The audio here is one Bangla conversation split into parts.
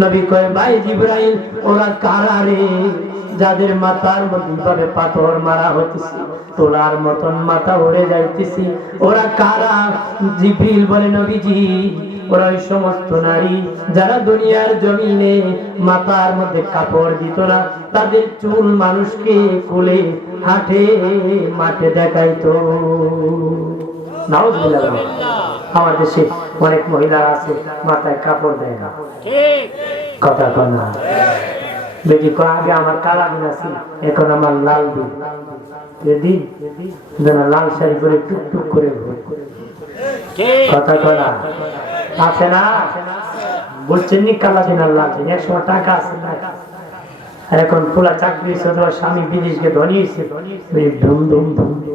নবী কয়, ভাই জিব্রাইল, ওরা কারা রে? যাদের মাথার মধ্যে পাথর মারা হতেছে তোলার মতন মাথা উড়ে যাইতেছি, ওরা কারা? জিব্রিল বলে, নবীজি, ওরা ওই সমস্ত নারী যারা দুনিয়ার জমিনে মাথার মধ্যে কাপড় দিত না, তাদের চুল মানুষকে কুলে, হাটে, মাঠে দেখাইতো। নাউজুবিল্লাহ। আমার দেশে অনেক মহিলা আছে, মাথায় কাপড় দেয় না। কথা কয় না। বেটি কয়, আগে আমার কালা দিন আছে এখন আমার লাল দিন লাল শাড়ি করে টুকটুক করে। কথা কয় না। আছে না? বলছেন নি কালা দিন আর লাল দিন একসময় টাকা আছে আর এখন পোলা চাকরি স্বামী বিদেশকে ধনিয়েছে ধুম ধুম ধুম ধুম।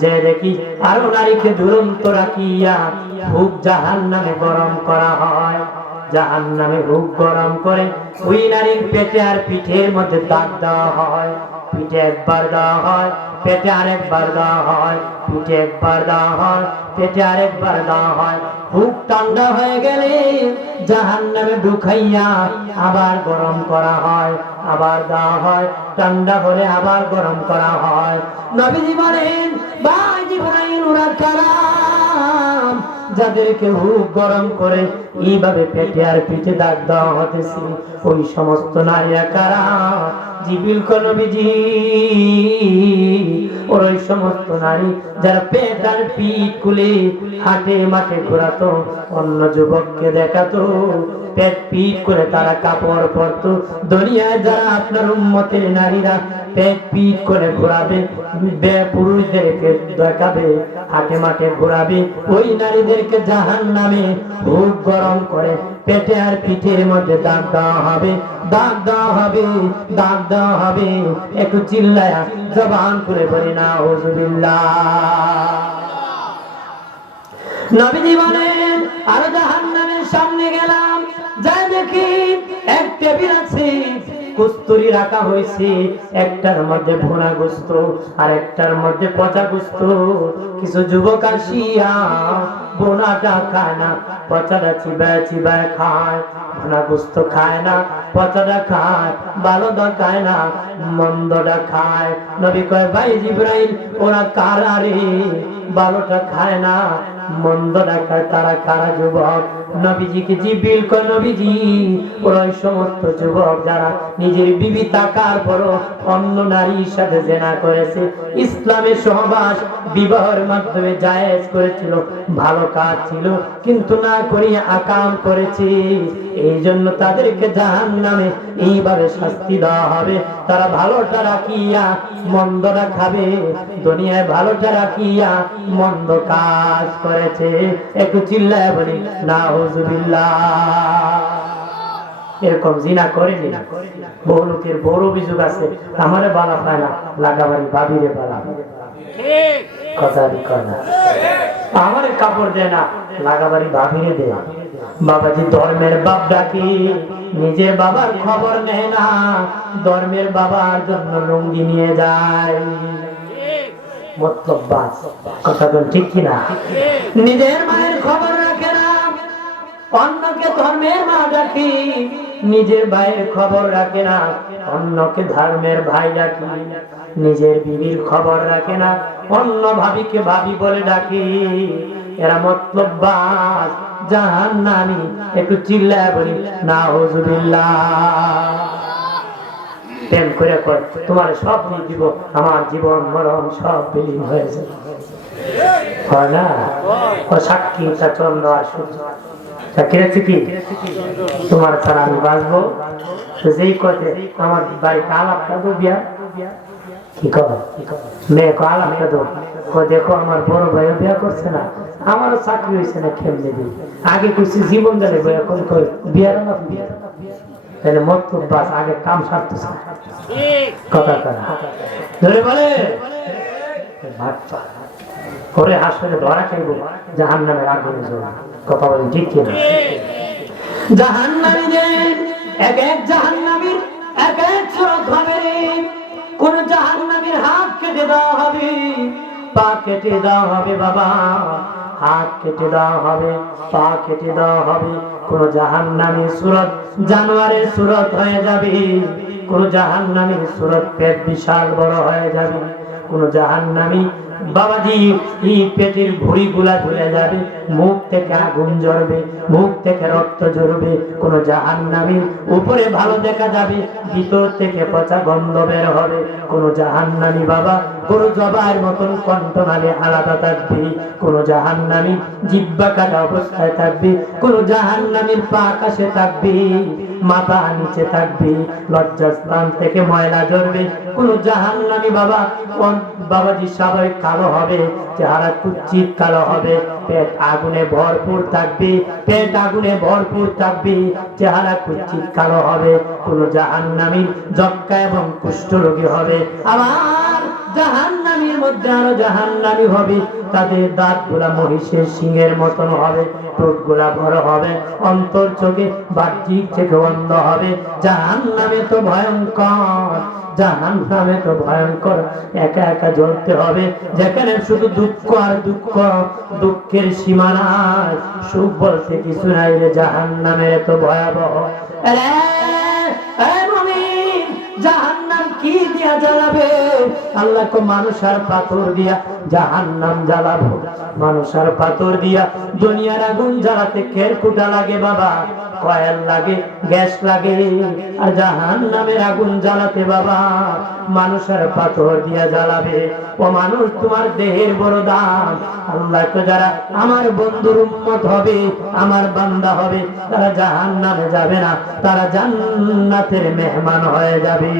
যে দেখি আরও নারীকে দুরন্ত রাখিয়া খুব জাহান নামে গরম করা হয়। জাহান নামে খুব গরম করে ওই নারীর পেটে আর পিঠের মধ্যে দাগ দেওয়া হয়। পিঠে দেওয়া হয়, পেটে আরেকবার দেওয়া হয়, পিঠে দেওয়া হয়, পেটে আরেকবার দেওয়া হয়। খুব ঠান্ডা হয়ে গেলে জাহান নামে ঢুকাইয়া আবার গরম করা হয়, আবার দেওয়া হয়, ঠান্ডা হলে আবার গরম করা হয়। নবীজি বলেন, ভাই জিবরাইল ওরা কারাম যাদেরকে হুক গরম করে, এইভাবে পেটে আর পিঠে দাগ দেওয়া হতেছে, ওই সমস্ত নারীরা কারা? ওই সমস্ত নারী যারা পেট পিঠ খুলে হাটে মাঠে ঘোরাতো, অন্য যুবককে দেখাতো, পেট পিট করে তারা কাপড় পরতো। দুনিয়ায় যারা আপনার উম্মতের নারীরা পেট পিট করে ঘোরাবে পুরুষদেরকে দেখাবে, হাটে মাঠে ঘোরাবে, ওই নারীদেরকে জাহান নামে খুব গরম করে। পেটে আর পিঠের মধ্যে দাগ দেওয়া হবে, দাগ দেওয়া হবে, দাগ দেওয়া হবে। একটু চিল্লায় জবান করে বলি না নবীজি বলেন, আর জাহান্নামের সামনে গেলাম, যাই দেখি এক টেবিল আছে কস্তুরি রাখা হয়েছে। একটার মধ্যে ভোনা গোস্ত আর একটার মধ্যে পচা গোস্ত। কিছু যুবক আসিয়া বোনাটা খায় না, পচাটা চিবায় চিবায় খায়। ভোনা গোস্ত খায় না, পচাটা খায়, ভালোটা খায় না, মন্দটা খায়। নবী কয়, ভাই জিব্রাইল, ওরা কারা রে? ভালোটা খায় না, মন্দটা খায়, তারা কারা যুবক? নবীজিকে জিবিল কয় নবীজি। ওরা সমস্ত যুবক যারা নিজের বিবি তাকার অন্য নারীর সাথে জেনা করেছে, ইসলামের সহবাস বিবাহের মাধ্যমে জায়েজ করেছিল, ভালো কাজ ছিল, কিন্তু না আকাম করেছে। এই জন্য তাদেরকে জাহান নামে এইভাবে শাস্তি দেওয়া হবে। তারা ভালোটা রাখিয়া, মন্দটা খাবে। দুনিয়ায় ভালোটা রাখিয়া মন্দ কাজ করেছে। একটু চিল্লায় বলি, না এরকম জিনা করেনি। বহু লোকের বড় অভিযোগ আছে, আমারে বালা পায় না, লাগাবাড়ি ভাবিরে বালা। কথা না। আমার কাপড় দেয় না, লাগাবাড়ি ভাবিরে দেয়। বাবাজি ধর্মের বাপ ডাকি, নিজের বাবার খবর নেয় না, ধর্মের বাবার জন্য লুঙ্গি নিয়ে যায়। মতলব বাস, কথা বল ঠিক কিনা? নিজের মায়ের খবর অন্যকে ধর্মের মা ডাকি নিজের ভাইয়ের খবর রাখে না। অন্যকে ধর্মের ভাই ডাকি নিজের বিবির খবর রাখে না। অন্য ভাবিকে ভাবি বলে ডাকি, এরা মতলব বাস জাহান নানি একটু চিল্লায় বলি না হজুবিল্লাহ প্রেম করে কর, তোমার সব দিয়ে দিব, আমার জীবন, মরণ সব বিলীন হয়ে যাবে। হয় না? ও সাক্ষী চন্দ্র আর সূর্য কি তোমার আমি বাঁচবো। যেই আমার বাড়িতে বিয়া, কি কর মেয়ে কো আলাপটা দো দেখো আমার বড় ভাই বিয়া করছে না। আমারও চাকরি হয়েছে না দিই আগে কইছি, জীবন জানে বই তাহলে মত আগে কাম সারতেছে। কথা ধরে বলে। করে হাসলে ধরা খাইব। জাহান নামের আগুনে জ্বলবে। কথা বলেন, ঠিক নামে যে এক কোন জাহান নামীর হাত কেটে হবে কেটে হবে বাবা। হাত কেটে হবে, পা কেটে হবে। সুরত জানোয়ারের সুরত হয়ে যাবে। কোন জাহান নামীর সুরত পেট বিশাল বড় হয়ে যাবে। কোন জাহান নামী এই ভুড়ি গুলা যাবে, মুখ থেকে আগুন মুখ থেকে রক্ত কোন জাহান উপরে ভালো দেখা যাবে, ভিতর থেকে পচা গন্ধ বের হবে। কোন জাহান নামী বাবা গরু জবার মতন কণ্ঠনালে আলাদা থাকবে। কোন জাহান নামী জিব্বা কাটা অবস্থায় থাকবে। কোন জাহান নামীর পা আকাশে থাকবে। মাথা নিচে থাকবে, লজ্জাস্থান থেকে ময়লা ঝরবে। কোন জাহান নামী বাবা, কোন বাবাজি স্বাভাবিক কালো হবে, চেহারা কুচ্ছিত কালো হবে। পেট আগুনে ভরপুর থাকবে, পেট আগুনে ভরপুর থাকবে, চেহারা কুচ্ছিত কালো হবে। কোন জাহান নামীর যক্কা এবং কুষ্ঠরোগী হবে। আবার জাহান্নামীর মধ্যে আরও জাহান্নামী হবে। তাদের দাঁতগুলা মহিষের সিংহের মতন হবে ঠোঁটগুলা হবে, অন্তর চোখে বাহ্যিক বন্ধ হবে। তো ভয়ঙ্কর জাহান নামে তো ভয়ঙ্কর। একা একা জ্বলতে হবে। যেখানে শুধু দুঃখ আর দুঃখ, দুঃখের সীমানায় সুখ বলতে কিছু নাই রে জাহান নামে এত ভয়াবহ। জ্বালাবে। আল্লাহ কো মানুষ আর পাথর দিয়া জাহান্নাম জ্বালাবো। মানুষ আর পাথর দিয়া দুনিয়ার আগুন জ্বালাতে খেরকুটা লাগে বাবা। কয়েল লাগে, গ্যাস লাগে, আর জাহান্নামের আগুন জ্বালাতে বাবা। মানুষের পাথর দিয়া জ্বালাবে। ও মানুষ, তোমার দেহের বড় দাম। আল্লাহ তো যারা আমার বন্ধুর উম্মত হবে, আমার বান্দা হবে, তারা জাহান্নামে যাবে না, তারা জান্নাতের মেহমান হয়ে যাবে।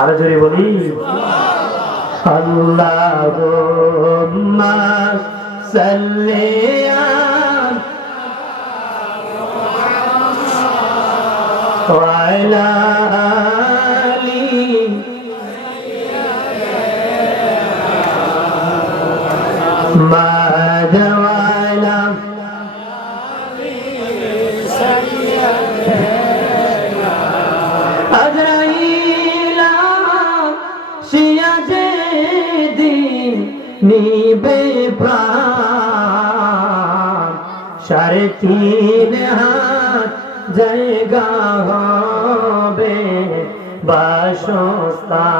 আরও জোরে বলি। আল্লাহুম্মা দিন নিবে প্রাণ। সাড়ে তিন হাত জায়গা হবে বাসস্থান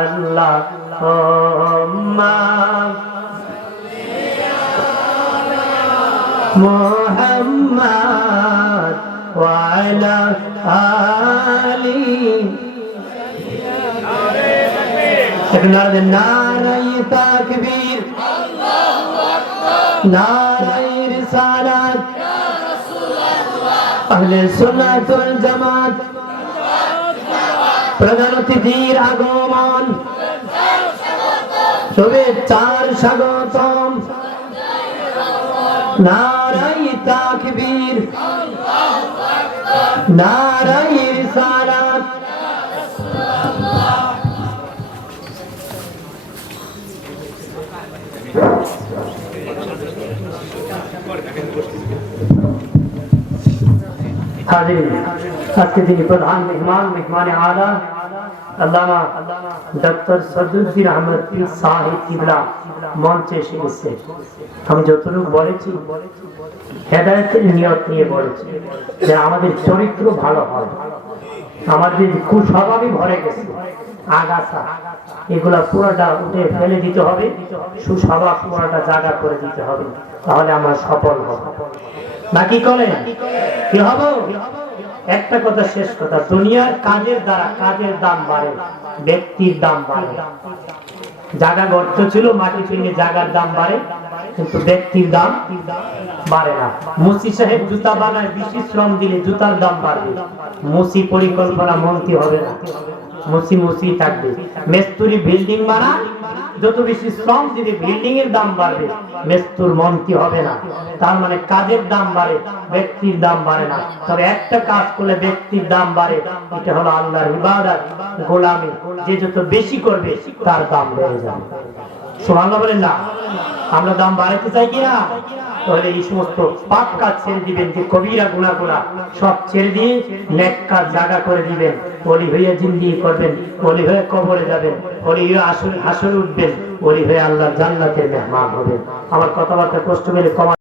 আল্লাহ মোহাম্মদ। ওয়ালা আলী নারাই তাকবীর। নারাই রিসালাত আহলে সুন্নাত ওয়াল জামাত। প্রধান অতিথির আগমন। শুভেচ্ছার স্বাগতম। নারাই তাকবীর। নারাই আজকে তিনি প্রধান মেহমান আলা। আমাদের চরিত্র ভালো হয়। আমাদের কুস্বভাবই ভরে গেছে, আগাছা, এগুলা পুরোটা উঠে ফেলে দিতে হবে, সুস্বভাব পুরোটা জায়গা করে দিতে হবে, তাহলে আমরা সফল হব। নাকি করে কি হব? একটা কথা শেষ কথা, দুনিয়ার কাজের দ্বারা কাজের দাম বাড়ে, ব্যক্তির দাম বাড়ে। জায়গা গর্ত ছিল, মাটি ফিরিয়ে জায়গার দাম বাড়ে, কিন্তু ব্যক্তির দাম বাড়ে না। মুসি সাহেব জুতা বানায়, বেশি শ্রম দিলে জুতার দাম বাড়বে। মুসি পরিকল্পনা মন্ত্রী হবে না। মুসি মুসি থাকবে। মেস্তুরি বিল্ডিং বানায় যত বেশি শ্রম দিবে বিল্ডিং এর দাম বাড়বে মন কি হবে না? তার মানে কাজের দাম বাড়ে, ব্যক্তির দাম বাড়ে না। তবে একটা কাজ করলে ব্যক্তির দাম বাড়ে, এটা হলো আল্লাহর ইবাদত, গোলামি। যে যত বেশি করবে, তার দাম বেড়ে যাবে। সুবহানাল্লাহ বলেন না? আমরা দাম বাড়াতে চাই কিনা তাহলে এই সমস্ত পাপ কাজ ছেড়ে দিবেন, যে কবিরা গুণা গুণা সব ছেড়ে দিয়ে নেক কাজ জায়গা করে দিবেন। অলি হয়ে জিন্দি করবেন, অলি হয়ে কবরে যাবেন, অলি হয়ে আসল উঠবেন, অলি হয়ে আল্লাহ জান্নাতের মেহমান হবেন। আমার কথাবার্তা কষ্ট মেরে কমা